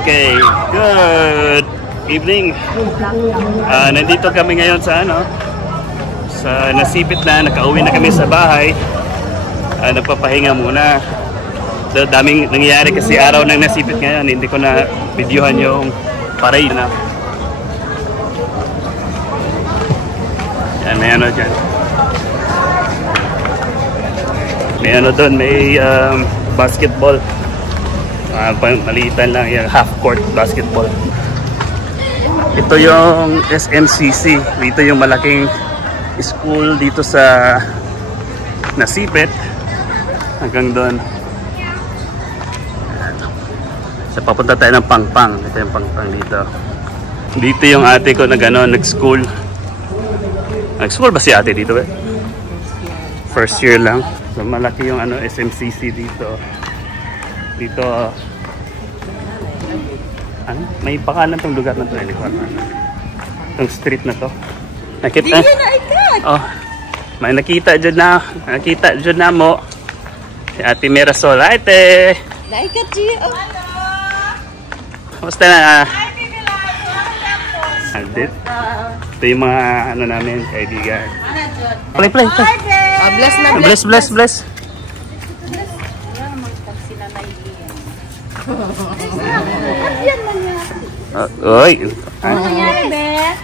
Okay, good evening. Nandito kami ngayon sa sa Nasipit na. Nakauwi na kami sa bahay. Nagpapahinga muna. So, daming nangyayari kasi araw ng Nasipit ngayon. Hindi ko na videohan yung parade na. Yan, may ano dyan. May ano doon, may basketball. Maliitan lang yung half-court basketball. Ito yung SMCC. Dito yung malaking school dito sa Nasipit. Hanggang doon. So, papunta tayo ng Pangpang. Ito yung Pangpang dito. Dito yung ate ko nag-school. Nag-school ba si ate dito? First year lang. So, malaki yung SMCC dito. Dito, may pangalan tong lugar na to. Itong street na to. Nakita? Oh, may nakita dyan na. Nakita dyan na mo. Si Ate Mirasol. Ate! Nakita dyan. Kamusta na? Ito yung mga namin, kaibigan. Play. Bless na Bless. Oy. Ano nangyari, Beth?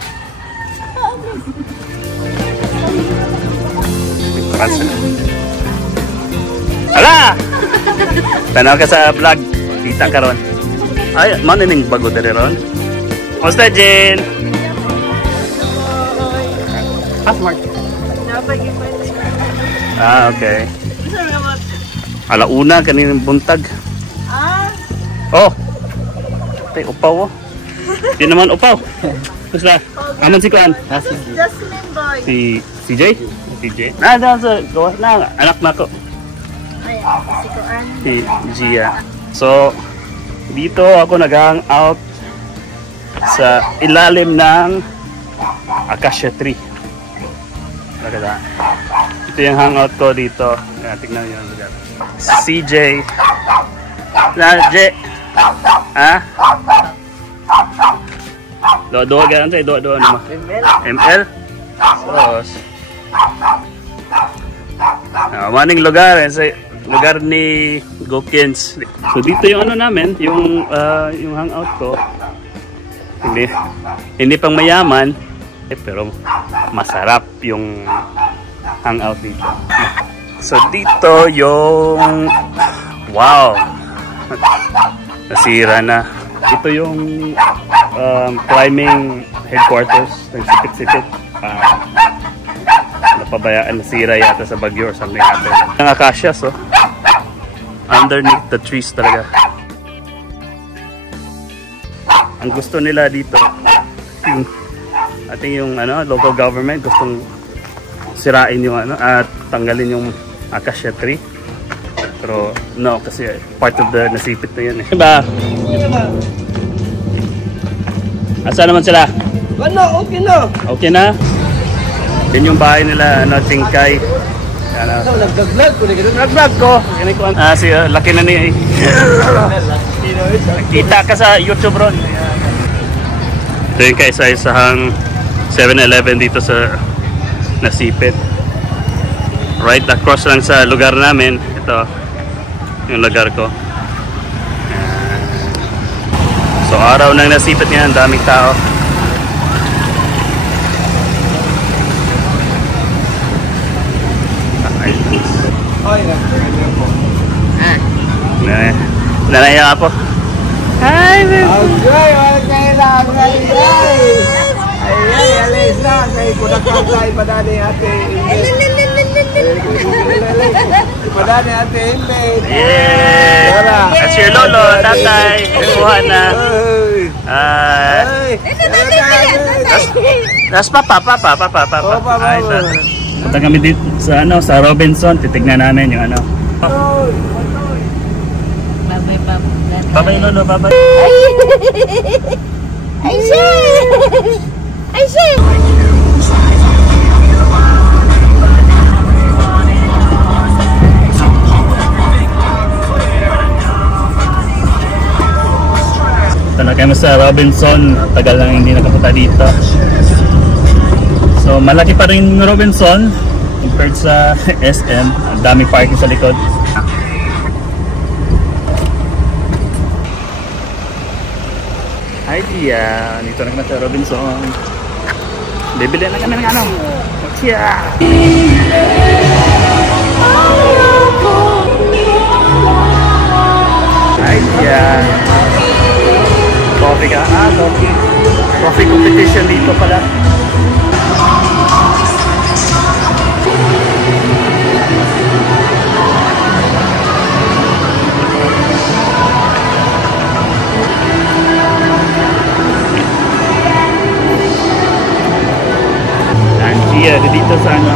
Hala! Tanaw ka sa vlog. Kita ka ron. Ay, manining bago dali ron. Kamusta, Jen? Smart. Okay. Alauna, kaninang buntag. Oh! Tay, upaw oh. Di naman upaw. Basta, aman si Kuan? Jasmine boy. Si CJ? CJ? Gawas na, anak na ko. Si Kuan. Si Gia. So, dito ako nag-hang out sa ilalim ng acacia tree. Ito yung hangout ko dito. Tignan nyo yung lugar. CJ. J. Ha? Doa ganun tayo. Doa naman. ML? Sos. Maning lugar. Lugar ni Gokins. So dito yung namin. Yung hangout ko. Hindi pang mayaman. Pero masarap yung hangout dito. So dito yung wow, nasira na. Ito yung climbing headquarters ng Sipit-Sipit. Napabayaan, nasira yata sa bagyo or something happened. Ang acacia, so underneath the trees talaga. Ang gusto nila dito yung local government gustong sirain yung at tanggalin yung acacia tree. Pero no, kasi part of the Nasipit na yun eh. Diba? Asa naman sila? Okay na. Okay na? Yan yung bahay nila, Tingkay. Nag-vlog ko. Nag-vlog ko. Laki na ni kita ka sa YouTube ron. Ito yung kaisa-isahang 7-Eleven dito sa Nasipit. Right across lang sa lugar namin. Ito yung lugar ko. So araw ng Nasipit ngayon, daming tao. Nanaya ka po. Hi, baby. Okay, wala kailangan. Ay, alis na. Kaya kunakakay pa na ni ate. Padani ate Imbed. Yeah! That's your lolo, tatay. Kuha na. That's papa. Punta kami dito sa Robinson. Titignan namin yung Bye-bye lolo, bye-bye. Aisha! Kaya sa Robinson, tagal lang hindi nakapunta dito. So malaki pa rin Robinson compared sa SM. Ang dami parking sa likod. Hi Dia, dito na kami sa Robinson. Bibili na kami ng ano. Chia! Hi Dia. Coffee ka? Coffee. Coffee competition dito pala. Iya, dito sa ano.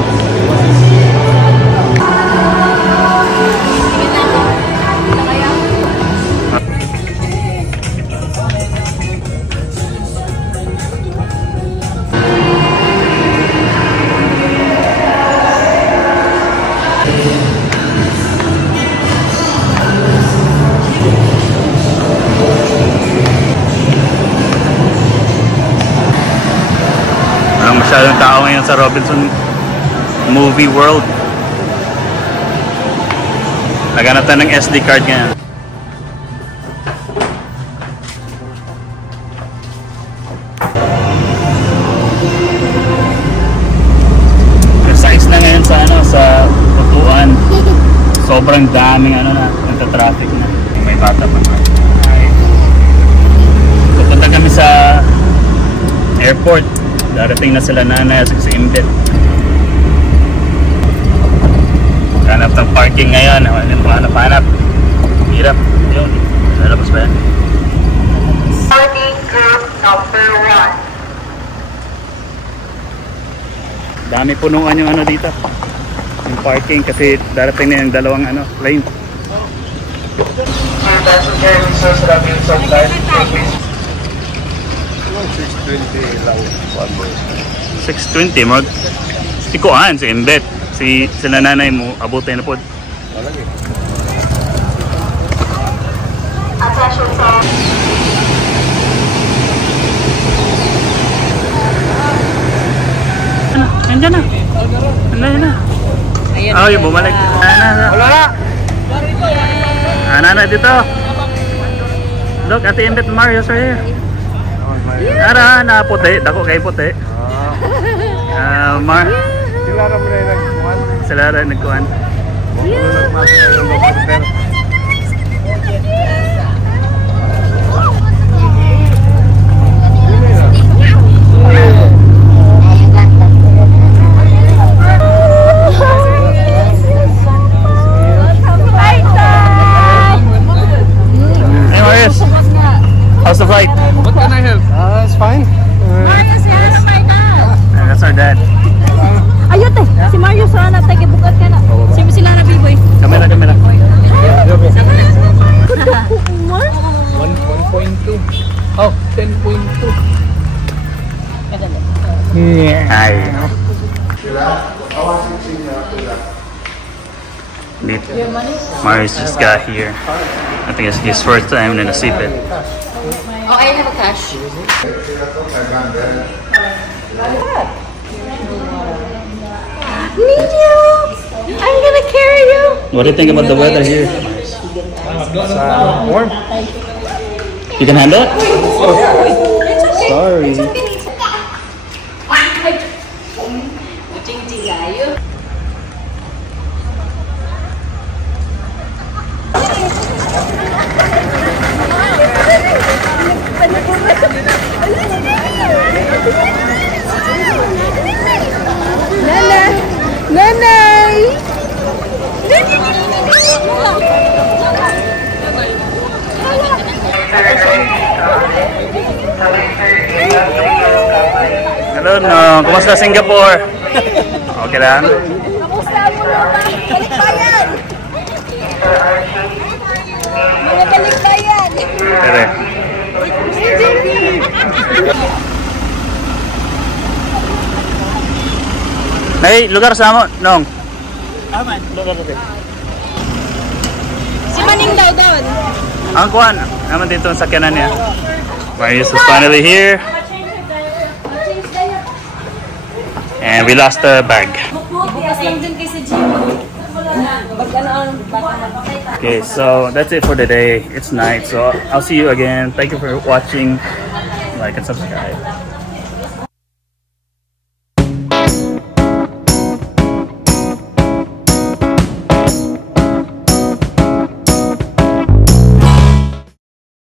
Masyadong tao ngayon sa Robinson Movie World. Naghanap tayo ng SD card ngayon. Size na ngayon sa ano, sa upuan. Sobrang daming ano na, nagta-traffic na. May bata pa na. Pupunta kami sa airport. Darating na sila nanay at si Imbet. Hanap ng parking ngayon. Hanap. Hirap. Yun. Lalabas ba yan? Parking group number 1. Dami punuan yung ano dito. Yung parking kasi darating na yung dalawang ano, lane. Passenger resource Robinson Life Service. 620 lang. 620 mag ikuan si Imbet. Sila nanay mo abutin na po. Attention sir. Nandiyan na. Nandiyan na. Oh, yung bumalik. Wala na! Ana dito. Look, Ate Imbet and Marius right here. Ara, na puti. Dako kay puti. Sila na muna yung nagkuhan. Sila rin nagkuhan. Hey Marius, how's the flight? What can I help? It's fine. That's our dad. Ayun te, si Mario sana tayo bukat ka na. Sila na biboy. Kamera. 1.2. Oh, 10.2. Hi. Marius just got here. I think it's his first time in a seatbelt. Oh, I have a cash. Nino, I'm gonna carry you. What do you think about the weather here? Warm? You can handle it? It's okay. Sorry. It's okay. Nanay! Hello, no. Kumusta Singapore? Okay lang? Kamusta mo naman? Balikbayan! Mga balikbayan! Tere. Hey, lugar sa mo, Nong. Si Maning daw doon. Ang kuhan, naman dito ang sakyanan niya. Marius is finally here. And we lost the bag. Okay, so that's it for today. It's night, so I'll see you again. Thank you for watching. Like and subscribe.